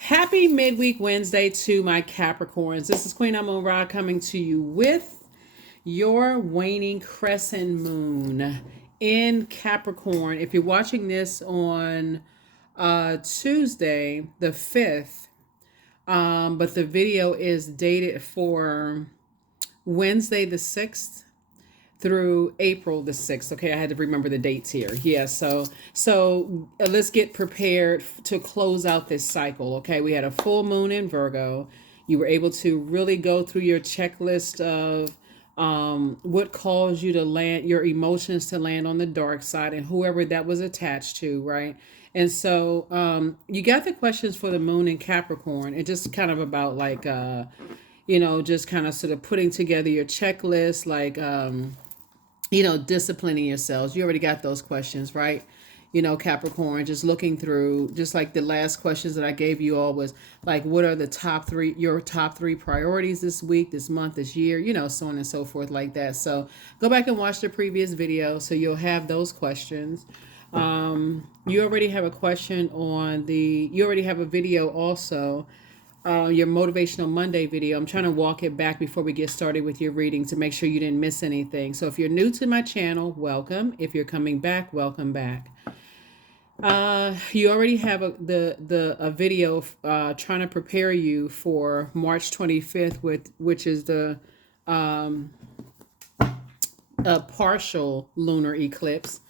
Happy midweek Wednesday to my Capricorns. This is Queen Amun Ra coming to you with your waning crescent moon in Capricorn. If you're watching this on Tuesday, the 5th, but the video is dated for Wednesday, the 6th through April the 6th. Okay, I had to remember the dates here. Yeah, so let's get prepared to close out this cycle. Okay, we had a full moon in Virgo. You were able to really go through your checklist of what caused you to land, your emotions to land on the dark side, and whoever that was attached to, right? And so you got the questions for the moon in Capricorn, and just kind of about like, just kind of sort of putting together your checklist, like, disciplining yourselves. You already got those questions, right? Capricorn, just looking through, just like the last questions that I gave you all was like, what are the your top three priorities this week, this month, this year, so on and so forth, like that. So go back and watch the previous video so you'll have those questions. You already have a question you already have a video also, your Motivational Monday video. I'm trying to walk it back before we get started with your reading to make sure you didn't miss anything. So if you're new to my channel, welcome. If you're coming back, welcome back. You already have a video trying to prepare you for March 25th, which is the a partial lunar eclipse.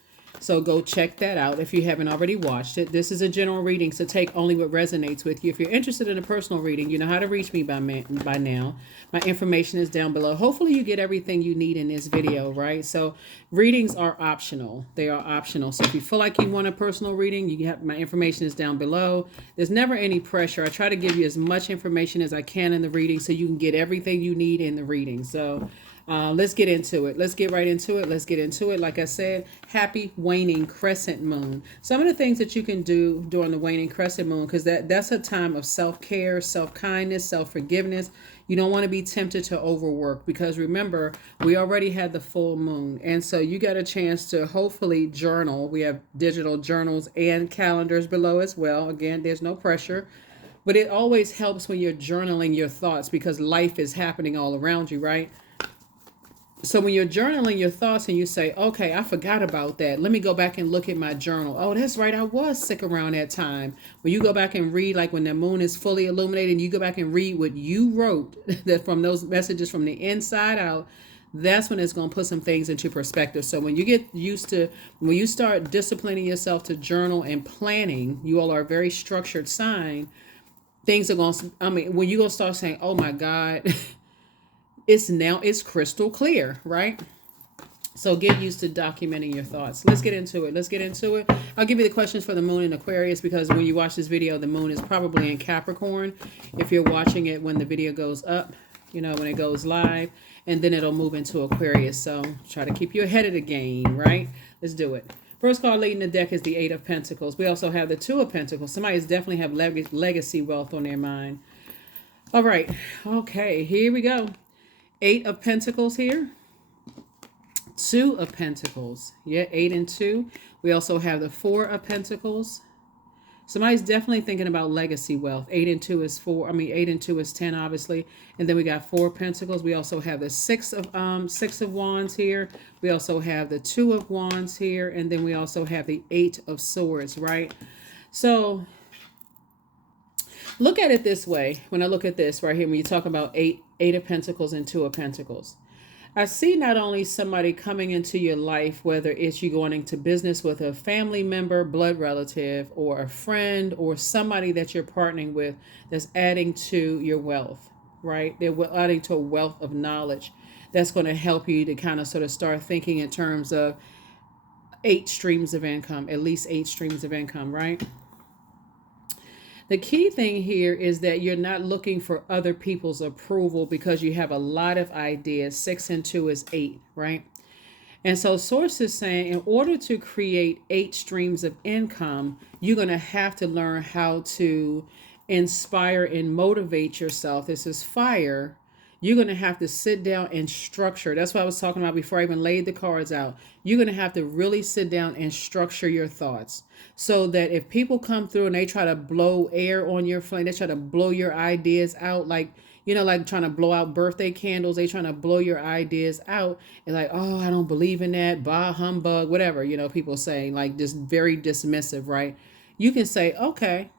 So go check that out if you haven't already watched it. This is a general reading, so take only what resonates with you. If you're interested in a personal reading, you know how to reach me by now. My information is down below. Hopefully you get everything you need in this video, right? So readings are optional. They are optional. So if you feel like you want a personal reading, my information is down below. There's never any pressure. I try to give you as much information as I can in the reading so you can get everything you need in the reading. So let's get into it. Let's get right into it. Let's get into it. Like I said, happy waning crescent moon. Some of the things that you can do during the waning crescent moon, because that's a time of self-care, self-kindness, self-forgiveness. You don't want to be tempted to overwork because remember, we already had the full moon. And so you got a chance to hopefully journal. We have digital journals and calendars below as well. Again, there's no pressure. But it always helps when you're journaling your thoughts because life is happening all around you, right? So when you're journaling your thoughts and you say, okay, I forgot about that. Let me go back and look at my journal. Oh, that's right. I was sick around that time. When you go back and read, like when the moon is fully illuminated, and you go back and read what you wrote that from those messages from the inside out, that's when it's going to put some things into perspective. So when you start disciplining yourself to journal and planning, you all are a very structured sign. Things are going to, when you're going to start saying, oh my God, it's crystal clear, right? So get used to documenting your thoughts. Let's get into it. I'll give you the questions for the moon in Aquarius because when you watch this video, the moon is probably in Capricorn. If you're watching it when the video goes up, when it goes live, and then it'll move into Aquarius. So try to keep you ahead of the game, right? Let's do it. First card leading the deck is the Eight of Pentacles. We also have the Two of Pentacles. Somebody's definitely have legacy wealth on their mind. All right. Okay, here we go. Eight of Pentacles here. Two of Pentacles. Yeah, 8 and 2. We also have the Four of Pentacles. Somebody's definitely thinking about legacy wealth. 8 and 2 is 4. 8 and 2 is 10, obviously. And then we got Four of Pentacles. We also have the Six of Wands here. We also have the Two of Wands here. And then we also have the Eight of Swords, right? So look at it this way. When I look at this right here, when you talk about eight of Pentacles and Two of Pentacles, I see not only somebody coming into your life, whether it's you going into business with a family member, blood relative, or a friend, or somebody that you're partnering with that's adding to your wealth, right? They're adding to a wealth of knowledge that's going to help you to kind of sort of start thinking in terms of 8 streams of income, at least 8 streams of income, right? The key thing here is that you're not looking for other people's approval because you have a lot of ideas. 6 and 2 is 8, right? And so Source is saying in order to create 8 streams of income, you're going to have to learn how to inspire and motivate yourself. This is fire. You're going to have to sit down and structure. That's what I was talking about before I even laid the cards out. You're going to have to really sit down and structure your thoughts so that if people come through and they try to blow air on your flame, they try to blow your ideas out, like, like trying to blow out birthday candles, they trying to blow your ideas out. And like, oh, I don't believe in that, bah humbug, whatever, people say, like, just very dismissive, right? You can say, okay,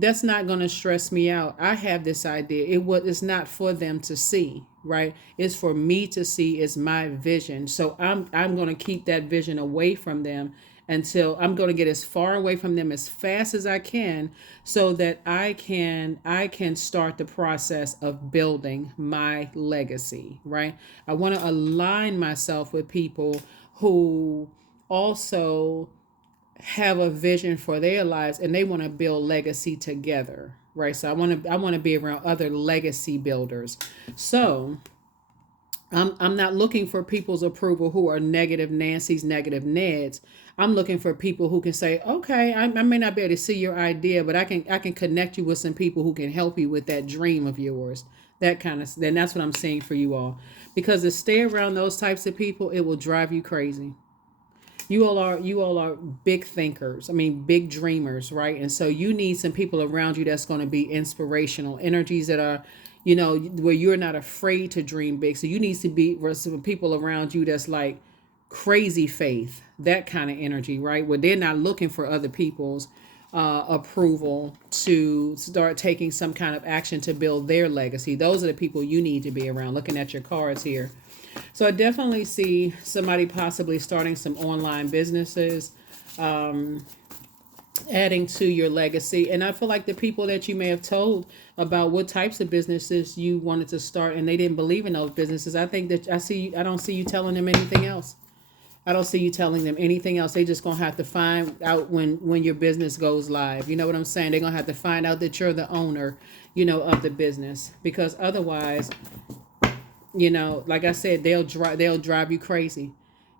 that's not going to stress me out. I have this idea. It's not for them to see, right? It's for me to see. It's my vision. So I'm going to keep that vision away from them until I'm going to get as far away from them as fast as I can, so that I can start the process of building my legacy, right? I want to align myself with people who also have a vision for their lives and they want to build legacy together, right? So I want to be around other legacy builders. So I'm not looking for people's approval who are negative Nancy's, negative Ned's. I'm looking for people who can say, okay, I may not be able to see your idea, but I can connect you with some people who can help you with that dream of yours. That kind of, then that's what I'm saying for you all. Because to stay around those types of people, it will drive you crazy. You all are big thinkers. I mean, big dreamers, right? And so you need some people around you that's going to be inspirational, energies that are, where you're not afraid to dream big. So you need to be with some people around you that's like crazy faith, that kind of energy, right? Where they're not looking for other people's approval to start taking some kind of action to build their legacy. Those are the people you need to be around. Looking at your cards here. So I definitely see somebody possibly starting some online businesses, adding to your legacy. And I feel like the people that you may have told about what types of businesses you wanted to start and they didn't believe in those businesses, I think that I don't see you telling them anything else. I don't see you telling them anything else. They just gonna have to find out when your business goes live. You know what I'm saying? They're gonna have to find out that you're the owner, of the business, because otherwise, like I said, they'll drive you crazy.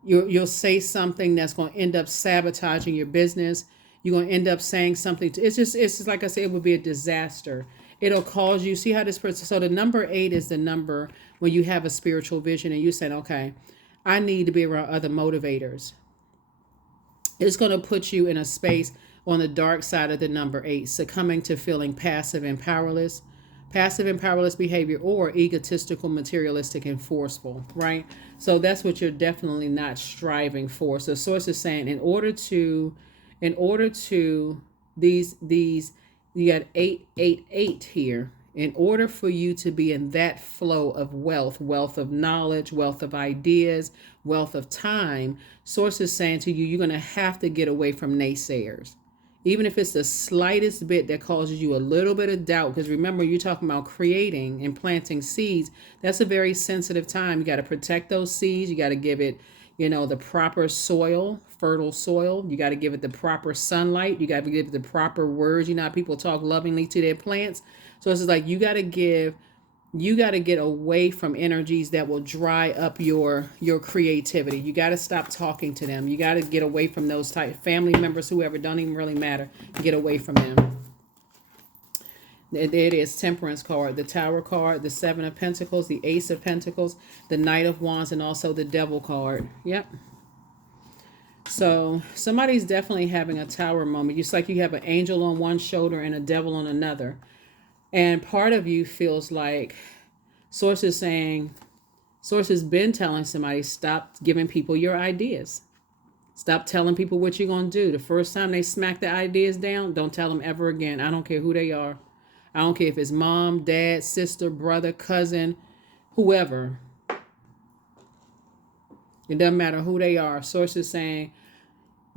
You'll say something that's going to end up sabotaging your business. You're going to end up saying something. It's just like I said, it would be a disaster. It'll cause you. See how this person. So the number 8 is the number when you have a spiritual vision and you saying, okay, I need to be around other motivators. It's going to put you in a space on the dark side of the number 8, succumbing to feeling passive and powerless behavior, or egotistical, materialistic, and forceful, right? So that's what you're definitely not striving for. So source is saying in order to these you got 888 here. In order for you to be in that flow of wealth of knowledge, wealth of ideas, wealth of time, source is saying to you, you're going to have to get away from naysayers. Even if it's the slightest bit that causes you a little bit of doubt, because remember, you're talking about creating and planting seeds. That's a very sensitive time. You got to protect those seeds. You got to give it, the proper soil, fertile soil. You got to give it the proper sunlight. You got to give it the proper words. How people talk lovingly to their plants. So it's just like you got to get away from energies that will dry up your creativity. You got to stop talking to them. You got to get away from those type family members, whoever, don't even really matter. Get away from them. There it is, Temperance card, the Tower card, the 7 of Pentacles, the Ace of Pentacles, the Knight of Wands, and also the Devil card. Yep. So somebody's definitely having a Tower moment. Just like you have an angel on one shoulder and a devil on another. And part of you feels like Source has been telling somebody, stop giving people your ideas. Stop telling people what you're going to do. The first time they smack the ideas down, don't tell them ever again. I don't care who they are. I don't care if it's mom, dad, sister, brother, cousin, whoever. It doesn't matter who they are. Source is saying,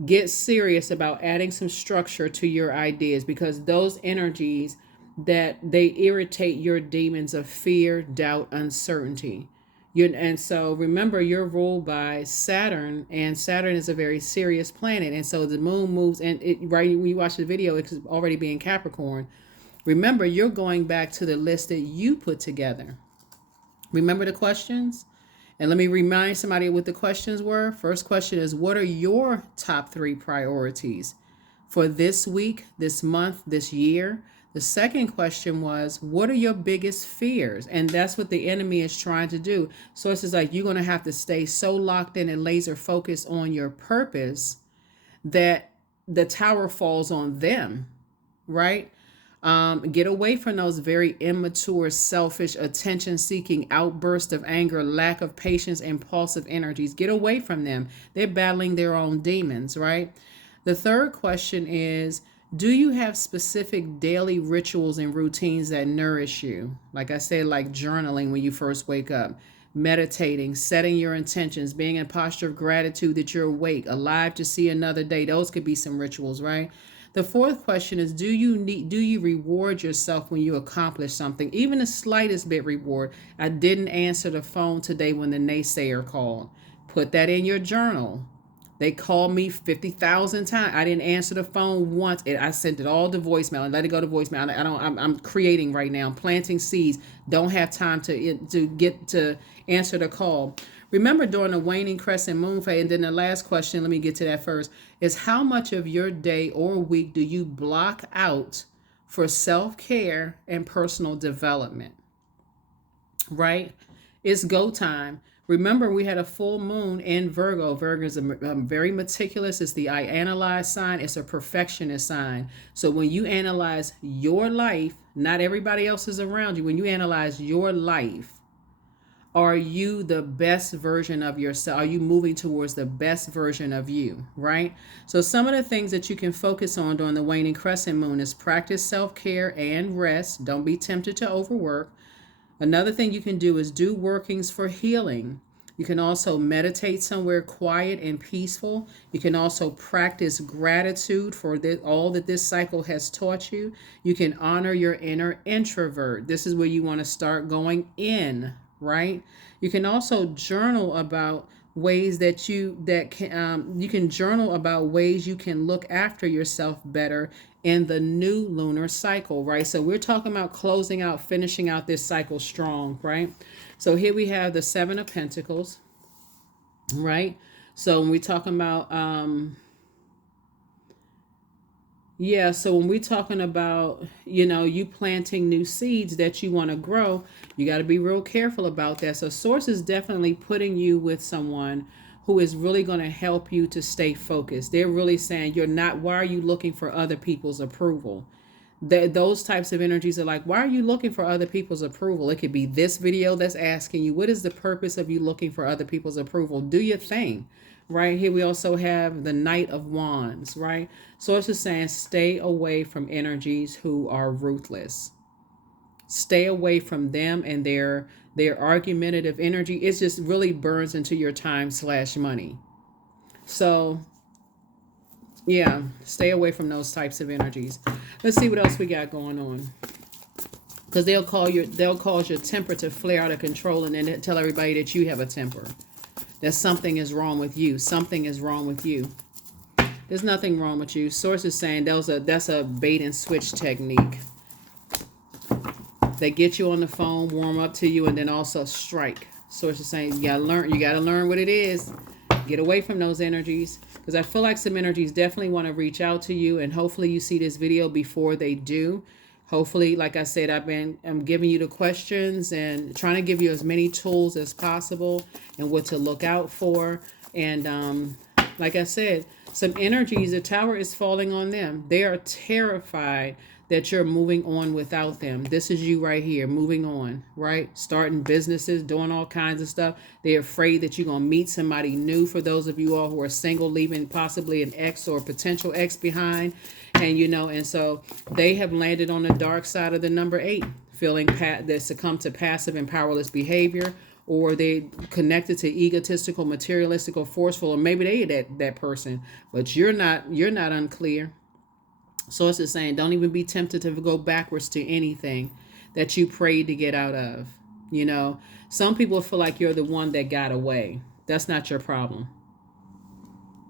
get serious about adding some structure to your ideas, because those energies that they irritate your demons of fear, doubt, uncertainty. And so remember, you're ruled by Saturn, and Saturn is a very serious planet. And so the moon moves, and right when you watch the video, it's already being Capricorn. Remember, you're going back to the list that you put together. Remember the questions? And let me remind somebody what the questions were. First question is, what are your top 3 priorities for this week, this month, this year? The second question was, what are your biggest fears? And that's what the enemy is trying to do. So it's just like you're going to have to stay so locked in and laser focused on your purpose that the tower falls on them, right? Get away from those very immature, selfish, attention seeking outbursts of anger, lack of patience, impulsive energies. Get away from them. They're battling their own demons, right? The third question is, do you have specific daily rituals and routines that nourish you? Like I said, like journaling when you first wake up, meditating, setting your intentions, being in a posture of gratitude that you're awake, alive to see another day. Those could be some rituals, right? The fourth question is, do you reward yourself when you accomplish something, even the slightest bit reward? I didn't answer the phone today when the naysayer called. Put that in your journal. They called me 50,000 times. I didn't answer the phone once. I sent it all to voicemail and let it go to voicemail. I'm creating right now. I'm planting seeds. Don't have time to get to answer the call. Remember, during the waning crescent moon phase, and then the last question, let me get to that first, is how much of your day or week do you block out for self-care and personal development? Right? It's go time. Remember, we had a full moon in Virgo. Virgo is very meticulous. It's the I analyze sign. It's a perfectionist sign. So when you analyze your life, not everybody else is around you. When you analyze your life, are you the best version of yourself? Are you moving towards the best version of you, right? So some of the things that you can focus on during the waning crescent moon is practice self-care and rest. Don't be tempted to overwork. Another thing you can do is do workings for healing. You can also meditate somewhere quiet and peaceful. You can also practice gratitude for all that this cycle has taught you. You can honor your inner introvert. This is where you want to start going in, right? You can also journal about ways you can journal about ways you can look after yourself better in the new lunar cycle, right? So we're talking about closing out, finishing out this cycle strong, right? So here we have the Seven of Pentacles, right? So when we're talking about so when we're talking about, you planting new seeds that you want to grow, you got to be real careful about that. So Source is definitely putting you with someone who is really going to help you to stay focused. They're really saying, why are you looking for other people's approval? Those types of energies are like, why are you looking for other people's approval? It could be this video that's asking you, what is the purpose of you looking for other people's approval? Do your thing. Right here, we also have the Knight of Wands, right? So it's just saying, stay away from energies who are ruthless. Stay away from them and their argumentative energy. It just really burns into your time/money. So, yeah, stay away from those types of energies. Let's see what else we got going on. Because they'll cause your temper to flare out of control, and then tell everybody that you have a temper. That something is wrong with you. Something is wrong with you. There's nothing wrong with you. Source is saying that's a bait and switch technique. They get you on the phone, warm up to you, and then also strike. Source is saying you gotta learn what it is. Get away from those energies. Because I feel like some energies definitely want to reach out to you, and hopefully you see this video before they do. Hopefully, like I said, I'm giving you the questions and trying to give you as many tools as possible and what to look out for. And like I said, some energies, the tower is falling on them. They are terrified that you're moving on without them. This is you right here, moving on, right? Starting businesses, doing all kinds of stuff. They're afraid that you're going to meet somebody new. For those of you all who are single, leaving possibly an ex or potential ex behind. And, and so they have landed on the dark side of the number 8, feeling they succumb to passive and powerless behavior, or they connected to egotistical, materialistic, or forceful, or maybe they that person, but you're not unclear. So it's just saying, don't even be tempted to go backwards to anything that you prayed to get out of. Some people feel like you're the one that got away. That's not your problem.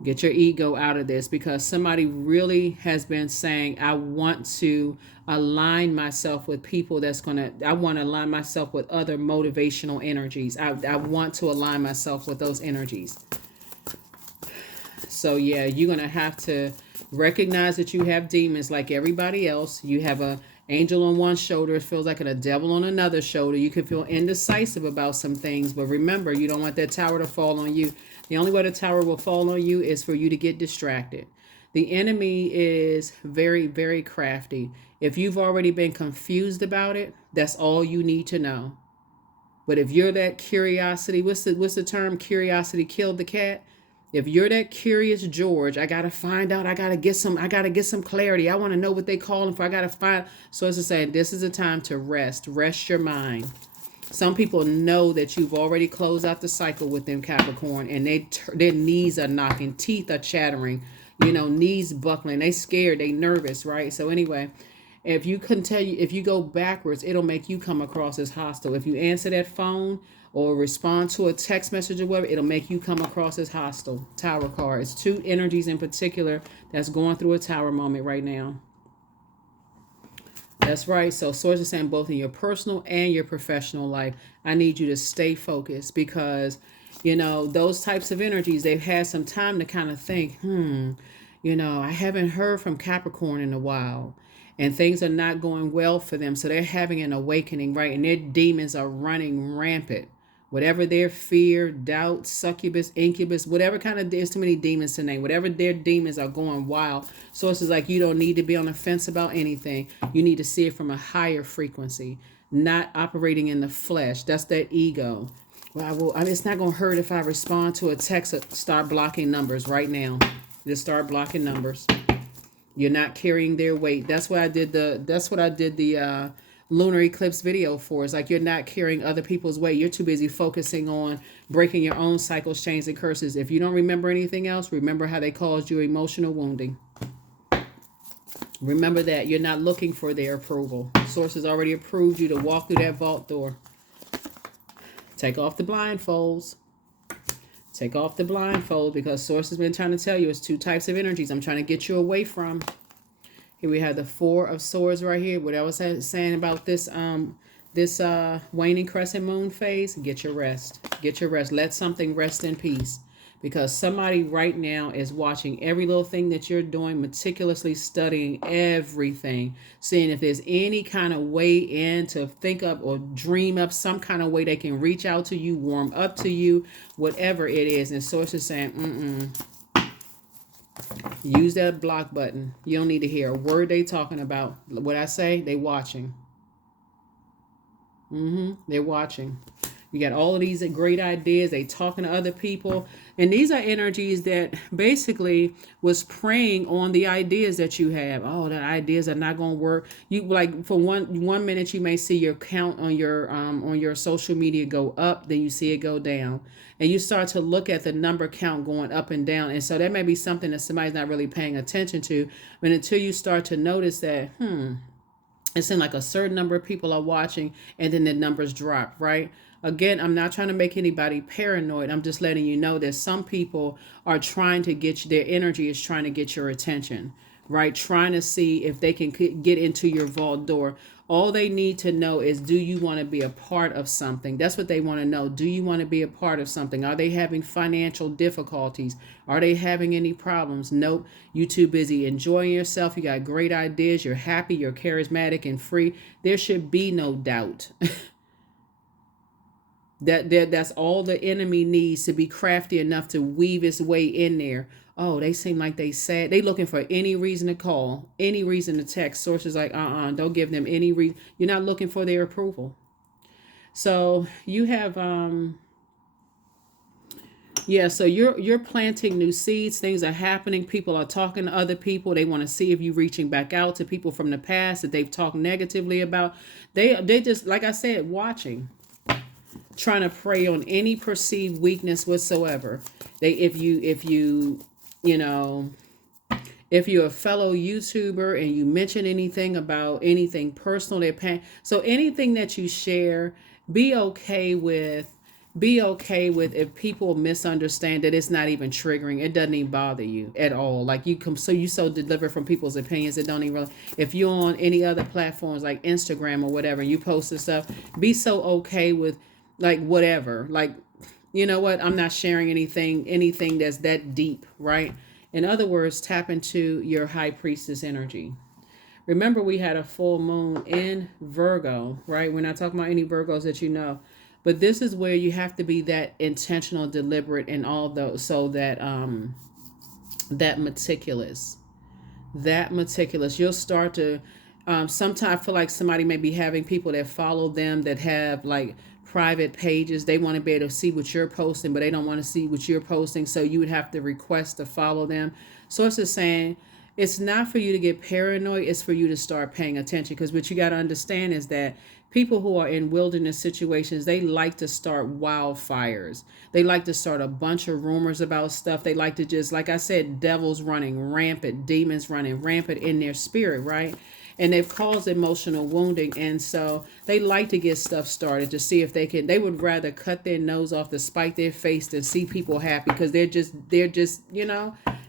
Get your ego out of this, because somebody really has been saying, I want to align myself with people I want to align myself with other motivational energies. I want to align myself with those energies. So yeah, you're going to have to recognize that you have demons like everybody else. You have Angel on one shoulder, it feels like a devil on another shoulder. You can feel indecisive about some things, but remember, you don't want that tower to fall on you. The only way the tower will fall on you is for you to get distracted. The enemy is very, very crafty. If you've already been confused about it, that's all you need to know. But if you're that curiosity, what's the term? Curiosity killed the cat. If you're that curious George, I gotta find out. I gotta get some clarity. I want to know what they call him for. I gotta find. So it's saying this is a time to rest. Rest your mind. Some people know that you've already closed out the cycle with them, Capricorn, and their knees are knocking, teeth are chattering, knees buckling. They scared, they nervous, right? So anyway, if you go backwards, it'll make you come across as hostile. If you answer that phone or respond to a text message or whatever, it'll make you come across as hostile. Tower card. It's two energies in particular that's going through a tower moment right now. That's right. So Source is saying both in your personal and your professional life, I need you to stay focused because, those types of energies, they've had some time to kind of think, I haven't heard from Capricorn in a while. And things are not going well for them. So they're having an awakening, right? And their demons are running rampant. Whatever their fear, doubt, succubus, incubus, whatever kind of, there's too many demons to name. Whatever their demons are going wild. So it's like you don't need to be on the fence about anything. You need to see it from a higher frequency, not operating in the flesh. That's that ego. Well, it's not going to hurt if I respond to a text. Start blocking numbers right now. Just start blocking numbers. You're not carrying their weight. That's what I did the lunar eclipse video for. It's like you're not carrying other people's weight. You're too busy focusing on breaking your own cycles, chains, and curses. If you don't remember anything else, remember how they caused you emotional wounding. Remember that. You're not looking for their approval. Source has already approved you to walk through that vault door. Take off the blindfolds. Take off the blindfold because Source has been trying to tell you it's two types of energies I'm trying to get you away from. Here we have the Four of Swords right here. What I was saying about this waning crescent moon phase, get your rest. Get your rest. Let something rest in peace. Because somebody right now is watching every little thing that you're doing, meticulously studying everything, seeing if there's any kind of way in to think up or dream up some kind of way they can reach out to you, warm up to you, whatever it is. And Source is saying, use that block button. You don't need to hear a word they talking about. What I say, they watching. They're watching. You got all of these great ideas. They talking to other people. And these are energies that basically was preying on the ideas that you have. Oh, the ideas are not going to work. You like for one minute you may see your count on your social media go up, then you see it go down. And you start to look at the number count going up and down. And so that may be something that somebody's not really paying attention to. But until you start to notice that, it seems like a certain number of people are watching and then the numbers drop, right? Again, I'm not trying to make anybody paranoid. I'm just letting you know that some people are trying to get their energy is trying to get your attention, right? Trying to see if they can get into your vault door. All they need to know is, do you want to be a part of something? That's what they want to know. Do you want to be a part of something? Are they having financial difficulties? Are they having any problems? Nope. You too busy enjoying yourself. You got great ideas. You're happy. You're charismatic and free. There should be no doubt. That's all the enemy needs to be crafty enough to weave its way in there. Oh, they seem like they sad. They looking for any reason to call, any reason to text. Sources like, don't give them any reason. You're not looking for their approval. So you have, so you're planting new seeds. Things are happening. People are talking to other people. They want to see if you're reaching back out to people from the past that they've talked negatively about. They just, like I said, watching. Trying to prey on any perceived weakness whatsoever. If you're a fellow YouTuber and you mention anything about anything personal, they're paying. So anything that you share, be okay with if people misunderstand that it's not even triggering. It doesn't even bother you at all. Like you so delivered from people's opinions. It don't even really, if you're on any other platforms like Instagram or whatever, and you post this stuff, be so okay with like whatever, like, you know what? I'm not sharing anything that's that deep, right? In other words, tap into your high priestess energy. Remember, we had a full moon in Virgo, right? We're not talking about any Virgos that you know. But this is where you have to be that intentional, deliberate, and all those, so that that meticulous, you'll start to sometimes I feel like somebody may be having people that follow them that have like private pages. They want to be able to see what you're posting, but they don't want to see what you're posting, so you would have to request to follow them. So it's just saying, it's not for you to get paranoid, it's for you to start paying attention, because what you got to understand is that people who are in wilderness situations, they like to start wildfires. They like to start a bunch of rumors about stuff. They like to just, like I said, devils running rampant, demons running rampant in their spirit, right? And they've caused emotional wounding, and so they like to get stuff started to see if they can. They would rather cut their nose off to spite their face than see people happy, because they're just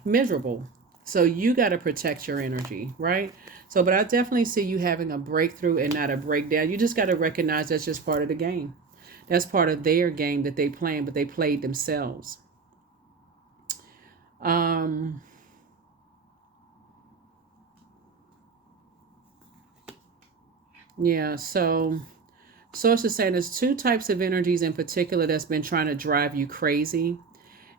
miserable. So you got to protect your energy, right? So, but I definitely see you having a breakthrough and not a breakdown. You just got to recognize that's just part of the game. That's part of their game that they playing, but they played themselves. Um, yeah, so Source is saying there's two types of energies in particular that's been trying to drive you crazy.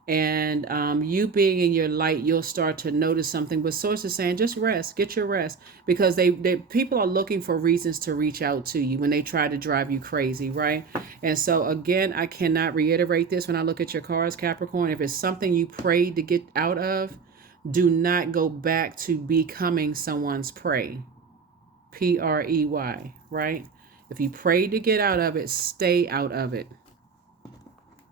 And you being in your light, you'll start to notice something. But Source is saying just rest, get your rest, because they people are looking for reasons to reach out to you when they try to drive you crazy, right? And so again, I cannot reiterate this when I look at your cards, Capricorn. If it's something you prayed to get out of, do not go back to becoming someone's prey. Prey, right? If you prayed to get out of it, stay out of it.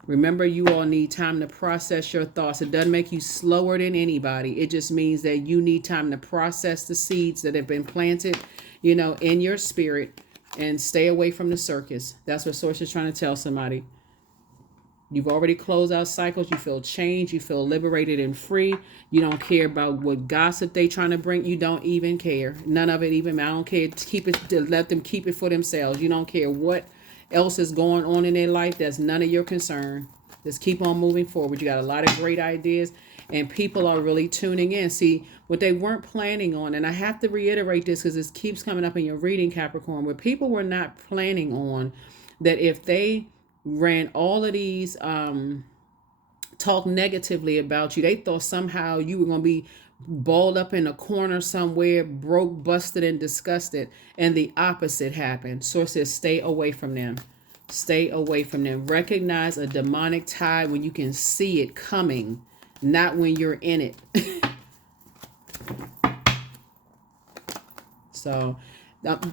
Remember, you all need time to process your thoughts. It doesn't make you slower than anybody. It just means that you need time to process the seeds that have been planted, in your spirit, and stay away from the circus. That's what Source is trying to tell somebody. You've already closed out cycles. You feel changed. You feel liberated and free. You don't care about what gossip they trying to bring. You don't even care. None of it even. I don't care. Keep it. Let them keep it for themselves. You don't care what else is going on in their life. That's none of your concern. Just keep on moving forward. You got a lot of great ideas, and people are really tuning in. See what they weren't planning on, and I have to reiterate this because this keeps coming up in your reading, Capricorn. What people were not planning on, that if they ran all of these talk negatively about you, they thought somehow you were going to be balled up in a corner somewhere, broke, busted, and disgusted, and the opposite happened. Source says stay away from them. Stay away from them. Recognize a demonic tide when you can see it coming, not when you're in it. So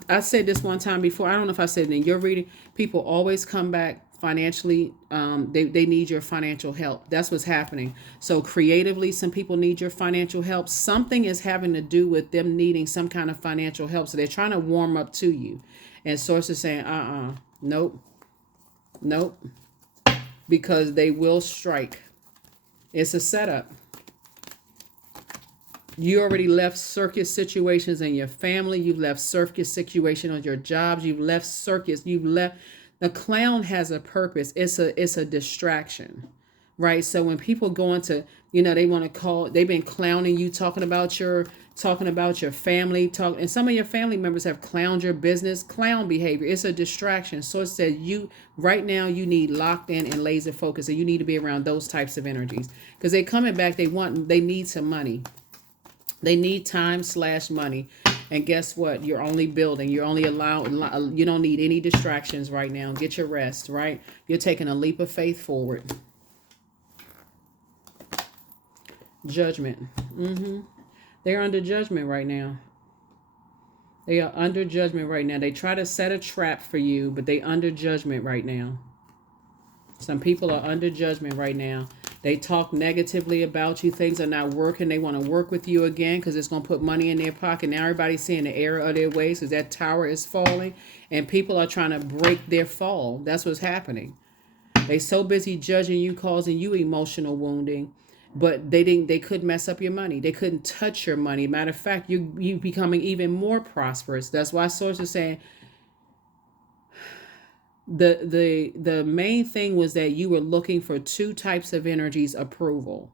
I said this one time before. I don't know if I said it in your reading. People always come back financially. They need your financial help. That's what's happening. So creatively, some people need your financial help. Something is having to do with them needing some kind of financial help. So they're trying to warm up to you. And Source is saying, nope, nope, because they will strike. It's a setup. You already left circus situations in your family. You've left circus situation on your jobs. You've left circus. You've left. The clown has a purpose. It's a distraction, right? So when people go into, they want to call. They've been clowning you, talking about your family, and some of your family members have clowned your business. Clown behavior. It's a distraction. So it says you right now you need locked in and laser focus, and you need to be around those types of energies because they're coming back. They need some money. They need time/money. And guess what? You're only building. You're only allowed. You don't need any distractions right now. Get your rest, right? You're taking a leap of faith forward. Judgment. They're under judgment right now. They are under judgment right now. They try to set a trap for you, but they under judgment right now. Some people are under judgment right now. They talk negatively about you. Things are not working. They want to work with you again because it's going to put money in their pocket. Now everybody's seeing the error of their ways because that tower is falling and people are trying to break their fall. That's what's happening. They so busy judging you, causing you emotional wounding, but they couldn't mess up your money. They couldn't touch your money. Matter of fact, you becoming even more prosperous. That's why Source is saying the main thing was that you were looking for two types of energies approval.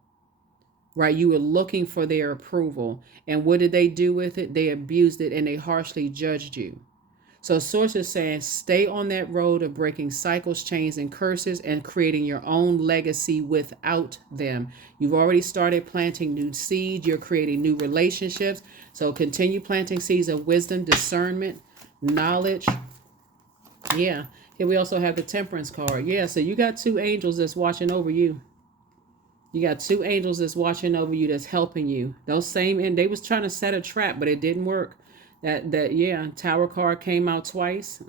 right? You were looking for their approval. And what did they do with it? They abused it and they harshly judged you. So Source is saying stay on that road of breaking cycles, chains, and curses and creating your own legacy without them. You've already started planting new seeds. You're creating new relationships. So continue planting seeds of wisdom, discernment, knowledge. Yeah. Here we also have the Temperance card. Yeah, so you got two angels that's watching over you. You got two angels that's watching over you, that's helping you. Those same, and they was trying to set a trap, but it didn't work. Yeah, Tower card came out twice.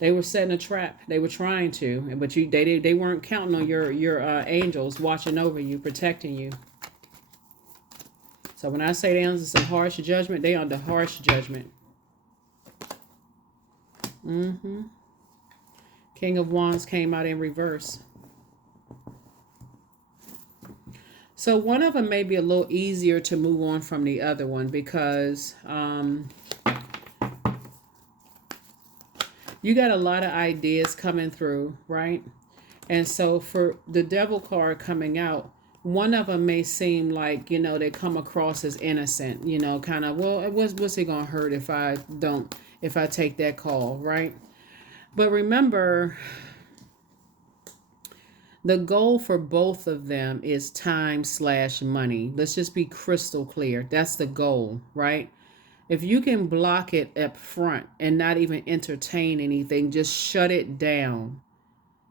They were setting a trap. They were trying to, but they weren't counting on your angels watching over you, protecting you. So when I say they under some harsh judgment, they under harsh judgment. King of Wands came out in reverse. So one of them may be a little easier to move on from the other one because you got a lot of ideas coming through, right? And so for the Devil card coming out, one of them may seem like, they come across as innocent, kind of, well, what's it going to hurt if I take that call, right? But remember, the goal for both of them is time/money. Let's just be crystal clear. That's the goal, right? If you can block it up front and not even entertain anything, just shut it down.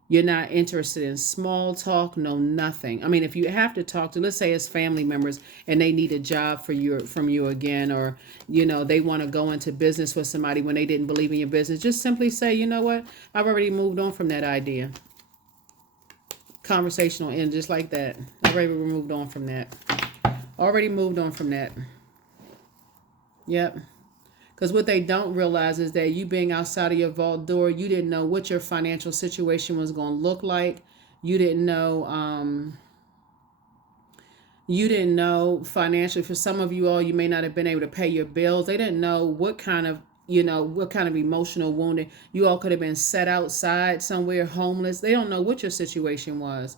You're not interested in small talk, no nothing. I mean, if you have to talk to, let's say it's family members and they need a job from you again, or, they want to go into business with somebody when they didn't believe in your business, just simply say, you know what? I've already moved on from that idea. Conversational end just like that. Already moved on from that. Already moved on from that. Yep. Because what they don't realize is that you being outside of your vault door, you didn't know what your financial situation was going to look like. You didn't know. You didn't know financially. For some of you all, you may not have been able to pay your bills. They didn't know what kind of emotional wounding. You all could have been set outside somewhere homeless. They don't know what your situation was.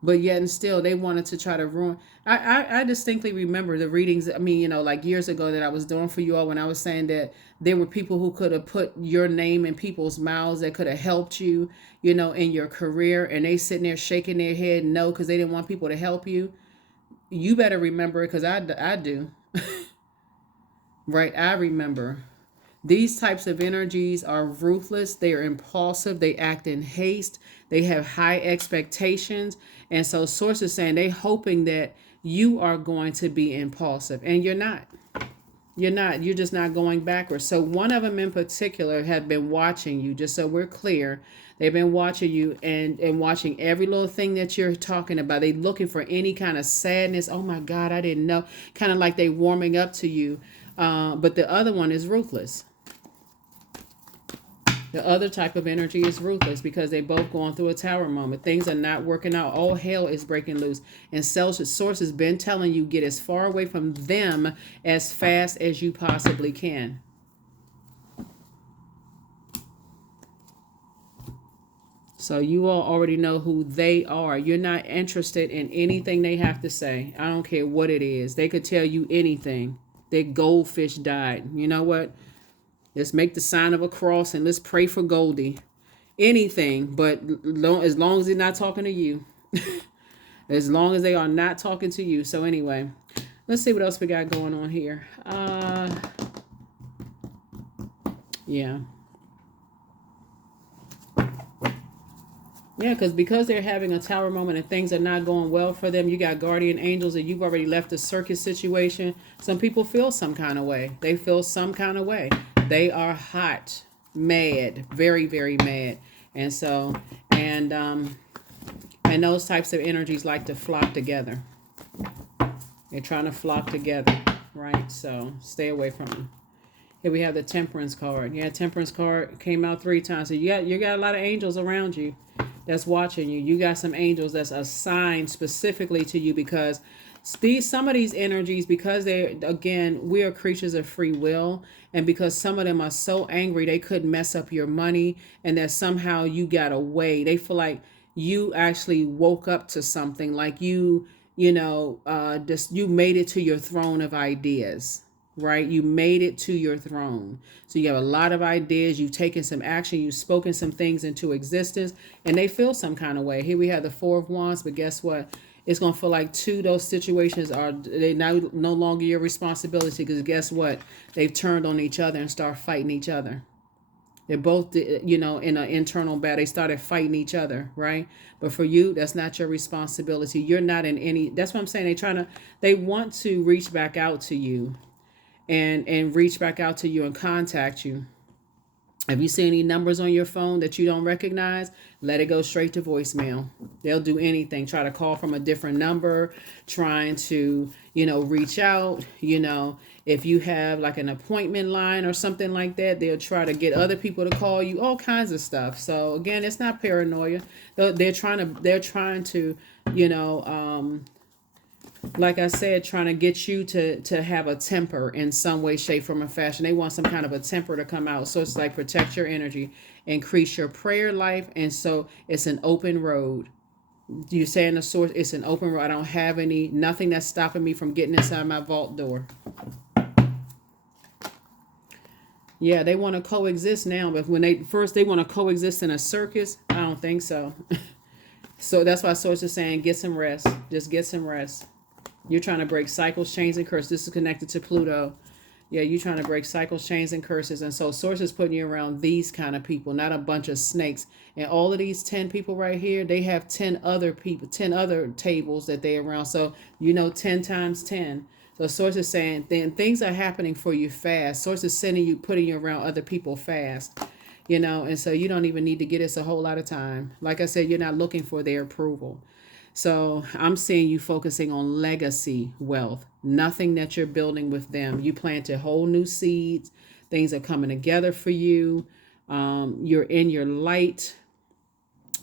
But yet and still, they wanted to try to ruin. I distinctly remember the readings, like years ago that I was doing for you all when I was saying that there were people who could have put your name in people's mouths that could have helped you, in your career. And they sitting there shaking their head no because they didn't want people to help you. You better remember it because I do. Right? I remember. These types of energies are ruthless. They are impulsive. They act in haste. They have high expectations. And so Source is saying they hoping that you are going to be impulsive. And you're not. You're not. You're just not going backwards. So one of them in particular have been watching you, just so we're clear. They've been watching you and watching every little thing that you're talking about. They looking for any kind of sadness. Oh my God, I didn't know. Kind of like they warming up to you. But the other one is ruthless. The other type of energy is ruthless because they both going through a tower moment. Things are not working out. All hell is breaking loose. And Source has been telling you get as far away from them as fast as you possibly can. So you all already know who they are. You're not interested in anything they have to say. I don't care what it is. They could tell you anything. Their goldfish died. You know what? Let's make the sign of a cross and let's pray for Goldie. Anything, but as long as they're not talking to you. As long as they are not talking to you. So anyway, let's see what else we got going on here. Yeah. Yeah, because they're having a tower moment and things are not going well for them. You got guardian angels and you've already left the circus situation. Some people feel some kind of way. They feel some kind of way. They are hot, mad, very, very mad. And so, and those types of energies like to flock together. They're trying to flock together, right? So stay away from them. Here we have the Temperance card. Yeah, Temperance card came out 3 times. So you got a lot of angels around you that's watching you. You got some angels that's assigned specifically to you because some of these energies, because we are creatures of free will, and because some of them are so angry they couldn't mess up your money, and that somehow you got away. They feel like you actually woke up to something, like you Just you made it to your throne of ideas, right? You made it to your throne. So you have a lot of ideas. You've taken some action. You've spoken some things into existence, and they feel some kind of way. Here we have the Four of Wands, but guess what? It's gonna feel like those situations are they now no longer your responsibility, because guess what? They've turned on each other and start fighting each other. They're both, in an internal battle. They started fighting each other, right? But for you, that's not your responsibility. You're not in any. That's what I'm saying. They want to reach back out to you, and reach back out to you and contact you. If you see any numbers on your phone that you don't recognize, let it go straight to voicemail. They'll do anything. Try to call from a different number, trying to, reach out. If you have like an appointment line or something like that, they'll try to get other people to call you, all kinds of stuff. So again, it's not paranoia. They're trying to, you know, like I said, trying to get you to have a temper in some way, shape, form, or fashion. They want some kind of a temper to come out. So it's like protect your energy, increase your prayer life, and so it's an open road. You say in the source, it's an open road. I don't have nothing that's stopping me from getting inside my vault door. Yeah, they want to coexist now, but when they want to coexist in a circus, I don't think so. So that's why source is saying get some rest. Just get some rest. You're trying to break cycles, chains, and curses. This is connected to Pluto. Yeah, you're trying to break cycles, chains, and curses. And so source is putting you around these kind of people, not a bunch of snakes. And all of these 10 people right here, they have 10 other people, 10 other tables that they're around. So, 10 times 10. So source is saying then things are happening for you fast. Source is putting you around other people fast. And so you don't even need to get us a whole lot of time. Like I said, you're not looking for their approval. So I'm seeing you focusing on legacy wealth, nothing that you're building with them. You planted whole new seeds. Things are coming together for you. You're in your light.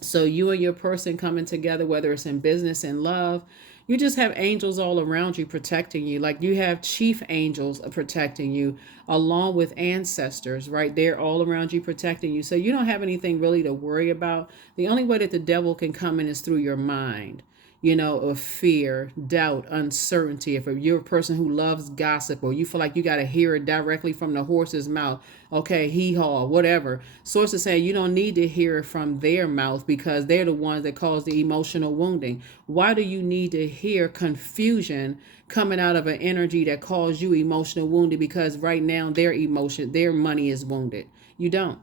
So you and your person coming together, whether it's in business and love, you just have angels all around you protecting you. Like you have chief angels protecting you along with ancestors, right? They're all around you protecting you. So you don't have anything really to worry about. The only way that the devil can come in is through your mind, of fear, doubt, uncertainty. If you're a person who loves gossip, or you feel like you got to hear it directly from the horse's mouth, okay, hee-haw, whatever. Source is saying you don't need to hear it from their mouth because they're the ones that cause the emotional wounding. Why do you need to hear confusion coming out of an energy that caused you emotional wounding? Because right now their money is wounded. You don't.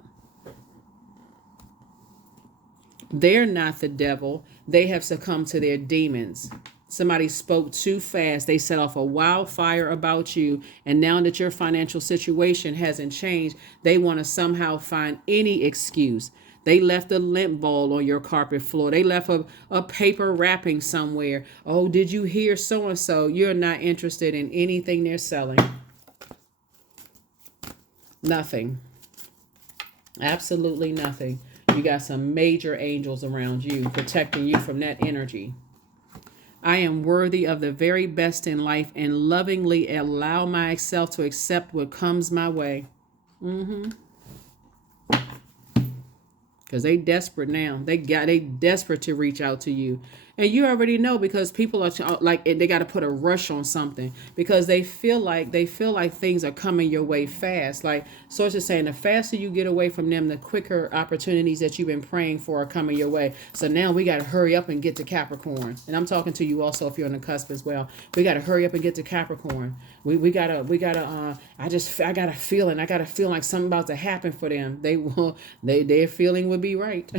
They're not the devil. They have succumbed to their demons. Somebody spoke too fast. They set off a wildfire about you. And now that your financial situation hasn't changed, they want to somehow find any excuse. They left a lint ball on your carpet floor. They left a paper wrapping somewhere. Oh, did you hear so-and-so? You're not interested in anything they're selling. Nothing. Absolutely nothing. You got some major angels around you protecting you from that energy. I am worthy of the very best in life and lovingly allow myself to accept what comes my way. Because they desperate now. They desperate to reach out to you. And you already know, because people are like, they got to put a rush on something because they feel like things are coming your way fast. Like source is saying, the faster you get away from them, the quicker opportunities that you've been praying for are coming your way. So now we got to hurry up and get to Capricorn. And I'm talking to you also if you're on the cusp as well. We got to hurry up and get to Capricorn. We gotta I got a feeling like something about to happen for them. Their feeling would be right.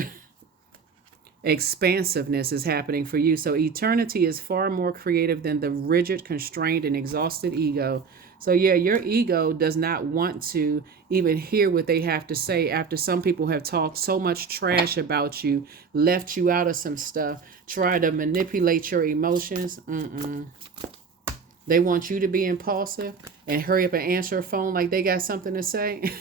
Expansiveness is happening for you. So eternity is far more creative than the rigid, constrained, and exhausted ego. So yeah, your ego does not want to even hear what they have to say after some people have talked so much trash about you, left you out of some stuff, tried to manipulate your emotions. They want you to be impulsive and hurry up and answer a phone like they got something to say.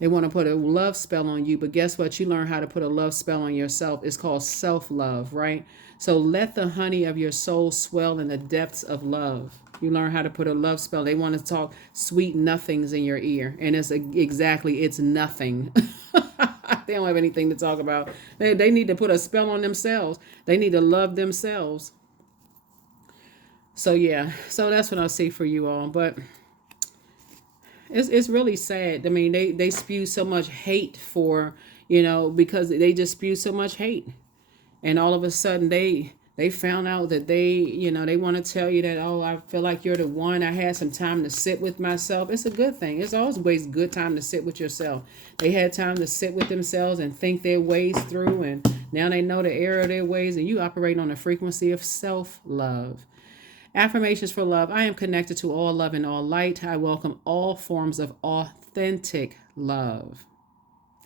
They want to put a love spell on you, but guess what? You learn how to put a love spell on yourself. It's called self-love, right? So let the honey of your soul swell in the depths of love. You learn how to put a love spell. They want to talk sweet nothings in your ear. And it's nothing. They don't have anything to talk about. They need to put a spell on themselves. They need to love themselves. So yeah, so that's what I see for you all. But it's really sad. I mean, they spew so much hate for, because they just spew so much hate, and all of a sudden they found out that they want to tell you that, oh, I feel like you're the one. I had some time to sit with myself. It's a good thing. It's always good time to sit with yourself. They had time to sit with themselves and think their ways through, and now they know the error of their ways, and you operate on the frequency of self-love. Affirmations for love. I am connected to all love and all light. I welcome all forms of authentic love.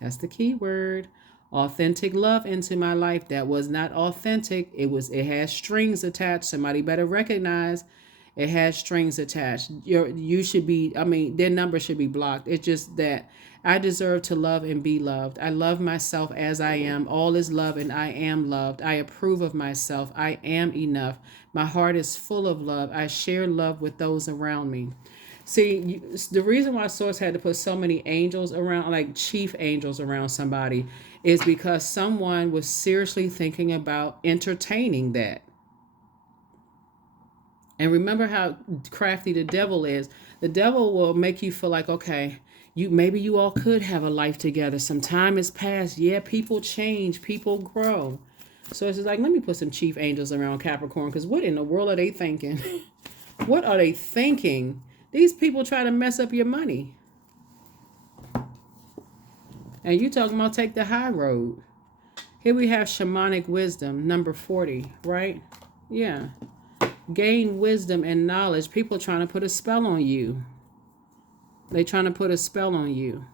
That's the key word. Authentic love into my life that was not authentic. It has strings attached. Somebody better recognize it has strings attached. You should be, their number should be blocked. It's just that I deserve to love and be loved. I love myself as I am. All is love and I am loved. I approve of myself. I am enough. My heart is full of love. I share love with those around me. See, the reason why Source had to put so many angels around, like chief angels around somebody, is because someone was seriously thinking about entertaining that. And remember how crafty the devil is. The devil will make you feel like, okay, maybe you all could have a life together. Some time has passed. Yeah, people change, people grow. So it's just like, let me put some chief angels around Capricorn, because what in the world are they thinking? What are they thinking? These people try to mess up your money. And you talking about take the high road. Here we have shamanic wisdom, number 40, right? Yeah. Gain wisdom and knowledge. People trying to put a spell on you. They trying to put a spell on you.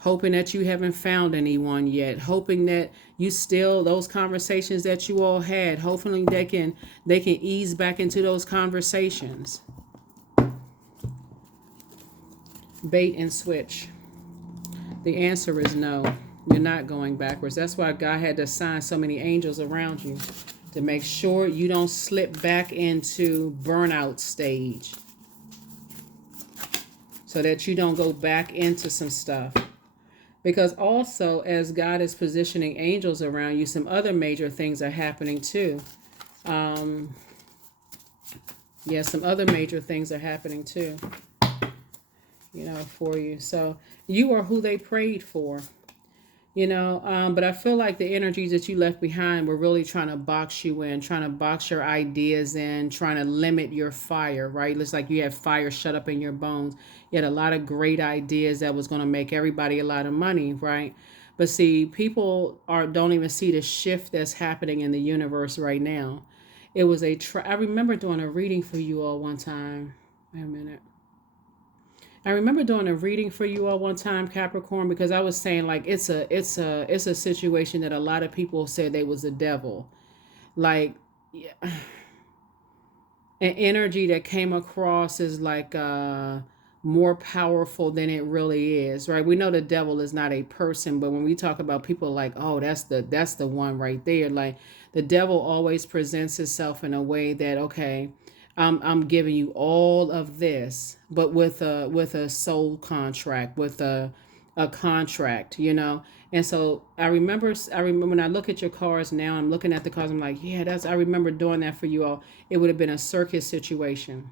Hoping that you haven't found anyone yet. Hoping that you still, those conversations that you all had, hopefully they can ease back into those conversations. Bait and switch. The answer is no. You're not going backwards. That's why God had to assign so many angels around you, to make sure you don't slip back into burnout stage, so that you don't go back into some stuff. Because also, as God is positioning angels around you, some other major things are happening too. Some other major things are happening too, for you. So you are who they prayed for. But I feel like the energies that you left behind were really trying to box you in, trying to box your ideas in, trying to limit your fire, right? It's like you had fire shut up in your bones. You had a lot of great ideas that was going to make everybody a lot of money, right? But see, people don't even see the shift that's happening in the universe right now. It was I remember doing a reading for you all one time. Wait a minute. I remember doing a reading for you all one time, Capricorn, because I was saying like it's a situation that a lot of people said they was a devil, like an energy that came across as like more powerful than it really is, right? We know the devil is not a person, but when we talk about people like, oh, that's the one right there, like the devil always presents itself in a way that, okay, I'm giving you all of this, but with a soul contract, with a contract, And so I remember when I look at your cards now, I'm looking at the cards, I'm like, yeah, I remember doing that for you all. It would have been a circus situation.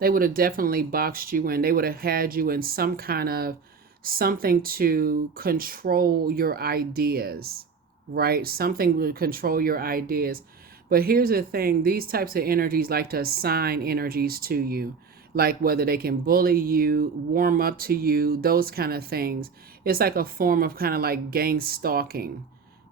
They would have definitely boxed you in. They would have had you in some kind of something to control your ideas, right? Something would control your ideas. But here's the thing, these types of energies like to assign energies to you, like whether they can bully you, warm up to you, those kind of things. It's like a form of kind of like gang stalking,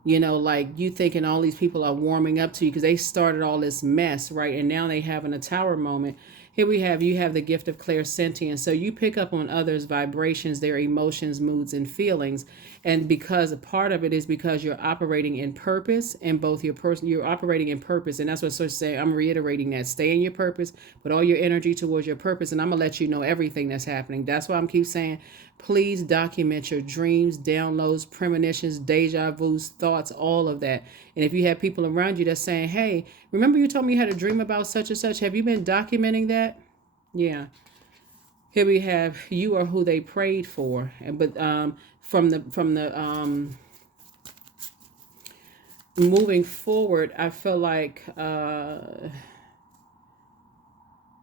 like you thinking all these people are warming up to you because they started all this mess, right? And now they having a tower moment. Here you have the gift of clairsentience. So you pick up on others' vibrations, their emotions, moods, and feelings. And because a part of it is because you're operating in purpose in both your person, you're operating in purpose. And that's what Source saying. I'm reiterating that. Stay in your purpose, put all your energy towards your purpose. And I'm gonna let you know everything that's happening. That's why I'm keep saying, please document your dreams, downloads, premonitions, deja vus, thoughts, all of that. And if you have people around you that's saying, hey, remember you told me you had a dream about such and such? Have you been documenting that? Yeah. Here we have you are who they prayed for. But from the moving forward, I feel like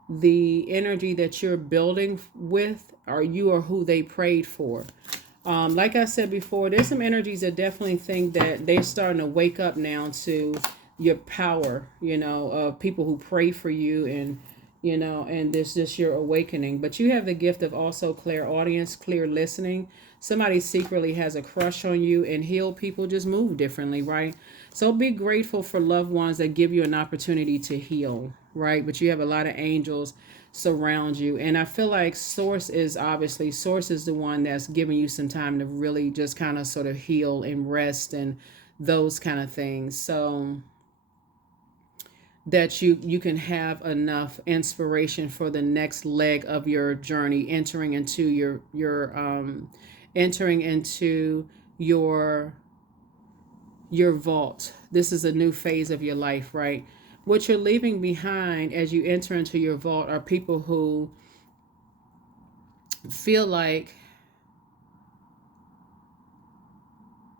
the energy that you're building with, or you are who they prayed for. Like I said before, there's some energies that definitely think that they're starting to wake up now to your power, of people who pray for you, and this just your awakening. But you have the gift of also clairaudience, clear listening. Somebody secretly has a crush on you, and heal people just move differently, right? So be grateful for loved ones that give you an opportunity to heal, right? But you have a lot of angels surround you, and I feel like source is the one that's giving you some time to really just kind of sort of heal and rest and those kind of things, so that you can have enough inspiration for the next leg of your journey, entering into your your vault. This is a new phase of your life, right? What you're leaving behind as you enter into your vault are people who feel like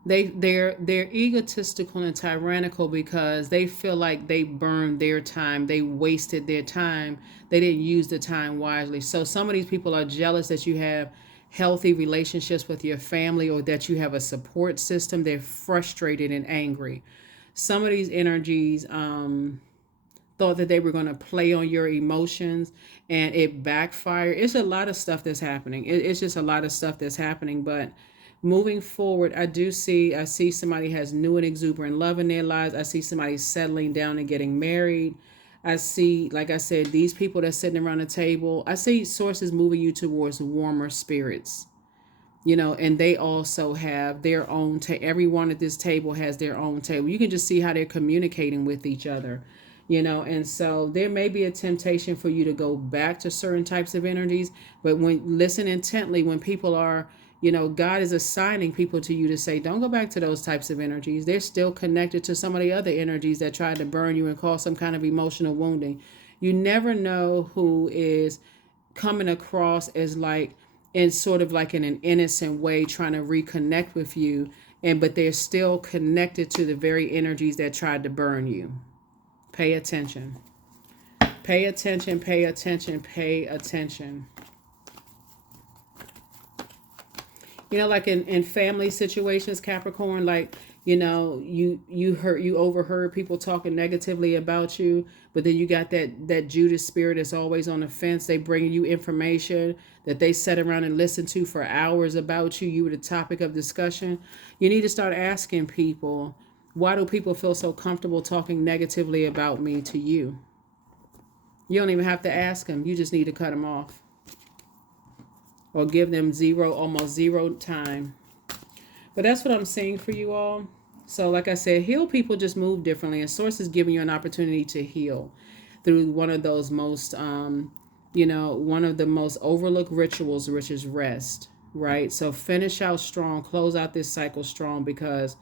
they're egotistical and tyrannical because they feel like they burned their time, they wasted their time, they didn't use the time wisely. So some of these people are jealous that you have healthy relationships with your family, or that you have a support system. They're frustrated and angry. Some of these energies thought that they were going to play on your emotions, and it backfired. It's a lot of stuff that's happening. It's just a lot of stuff that's happening. But moving forward, I see somebody has new and exuberant love in their lives. I see somebody settling down and getting married. I see, like I said, these people that's sitting around the table. I see sources moving you towards warmer spirits, and they also have their own everyone at this table has their own table. You can just see how they're communicating with each other, and so there may be a temptation for you to go back to certain types of energies. But when listen intently, when people are, God is assigning people to you to say, don't go back to those types of energies. They're still connected to some of the other energies that tried to burn you and cause some kind of emotional wounding. You never know who is coming across as like, in sort of like in an innocent way, trying to reconnect with you, but they're still connected to the very energies that tried to burn you. Pay attention. Pay attention, pay attention, pay attention. Like in family situations, Capricorn, like, you overheard people talking negatively about you, but then you got that Judas spirit that's always on the fence. They bring you information that they sit around and listen to for hours about you. You were the topic of discussion. You need to start asking people, why do people feel so comfortable talking negatively about me to you? You don't even have to ask them. You just need to cut them off, or give them almost zero time. But that's what I'm saying for you all. So like I said, heal people just move differently, and source is giving you an opportunity to heal through one of those most one of the most overlooked rituals, which is rest, right? So finish out strong, close out this cycle strong, because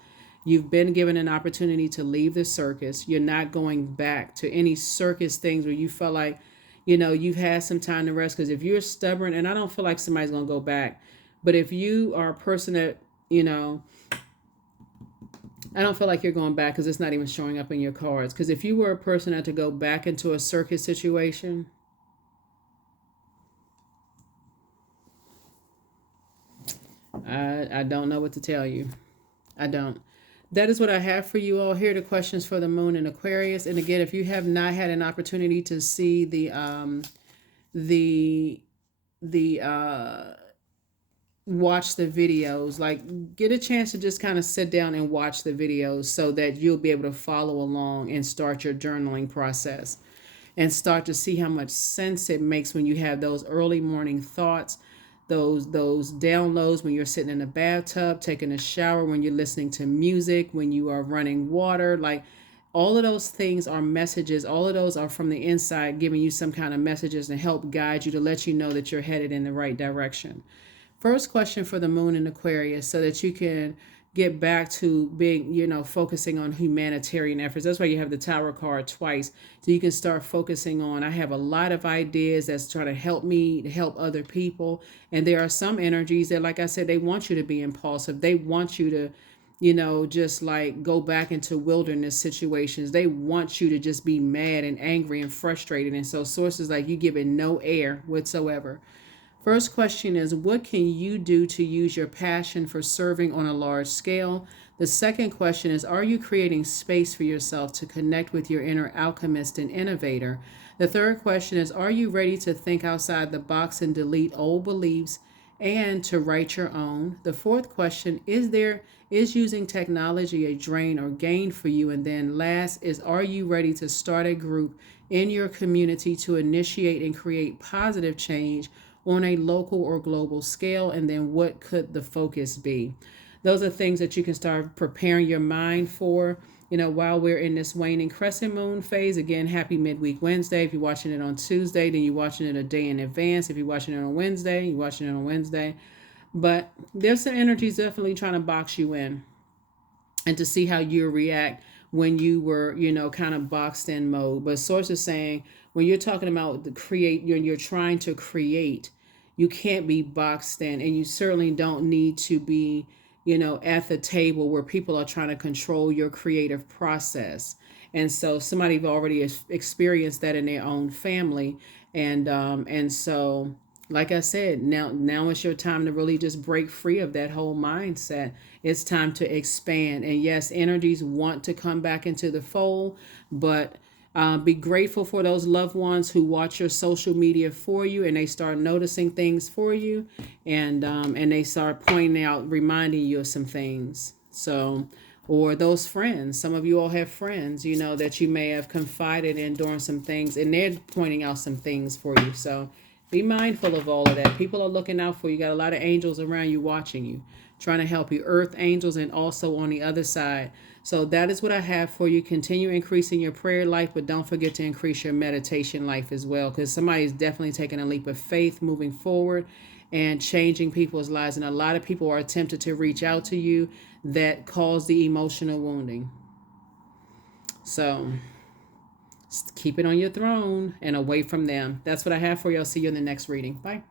you've been given an opportunity to leave the circus. You're not going back to any circus things where you felt like, you've had some time to rest. Because if you're stubborn, and I don't feel like somebody's going to go back, but if you are a person that, I don't feel like you're going back, because it's not even showing up in your cards. Because if you were a person that had to go back into a circus situation, I don't know what to tell you. I don't. That is what I have for you all. Here are the questions for the moon in Aquarius. And again, if you have not had an opportunity to see the watch the videos, like, get a chance to just kind of sit down and watch the videos, so that you'll be able to follow along and start your journaling process, and start to see how much sense it makes when you have those early morning thoughts, those downloads when you're sitting in a bathtub, taking a shower, when you're listening to music, when you are running water. Like, all of those things are messages. All of those are from the inside, giving you some kind of messages to help guide you, to let you know that you're headed in the right direction. First question for the moon in Aquarius, so that you can get back to being, focusing on humanitarian efforts. That's why you have the Tower card twice. So you can start focusing on, I have a lot of ideas that's trying to help me, to help other people. And there are some energies that, like I said, they want you to be impulsive. They want you to, just like go back into wilderness situations. They want you to just be mad and angry and frustrated. And so sources like you give it no air whatsoever. First question is, what can you do to use your passion for serving on a large scale? The second question is, are you creating space for yourself to connect with your inner alchemist and innovator? The third question is, are you ready to think outside the box and delete old beliefs and to write your own? The fourth question is using technology a drain or gain for you? And then last is, are you ready to start a group in your community to initiate and create positive change on a local or global scale? And then what could the focus be? Those are things that you can start preparing your mind for, while we're in this waning crescent moon phase. Again, happy midweek Wednesday. If you're watching it on Tuesday, then you're watching it a day in advance. If you're watching it on Wednesday, you're watching it on Wednesday. But there's some energies definitely trying to box you in, and to see how you react when you were, kind of boxed in mode. But source is saying, when you're talking about the create, you're trying to create, you can't be boxed in, and you certainly don't need to be, at the table where people are trying to control your creative process. And so somebody's already experienced that in their own family. And so, like I said, now it's your time to really just break free of that whole mindset. It's time to expand. And yes, energies want to come back into the fold, but be grateful for those loved ones who watch your social media for you, and they start noticing things for you, and they start pointing out, reminding you of some things. So, or those friends. Some of you all have friends, that you may have confided in during some things, and they're pointing out some things for you. So be mindful of all of that. People are looking out for you. You got a lot of angels around you watching you, trying to help you. Earth angels, and also on the other side. So that is what I have for you. Continue increasing your prayer life, but don't forget to increase your meditation life as well, because somebody is definitely taking a leap of faith moving forward and changing people's lives. And a lot of people are attempted to reach out to you that cause the emotional wounding. So keep it on your throne and away from them. That's what I have for you. I'll see you in the next reading. Bye.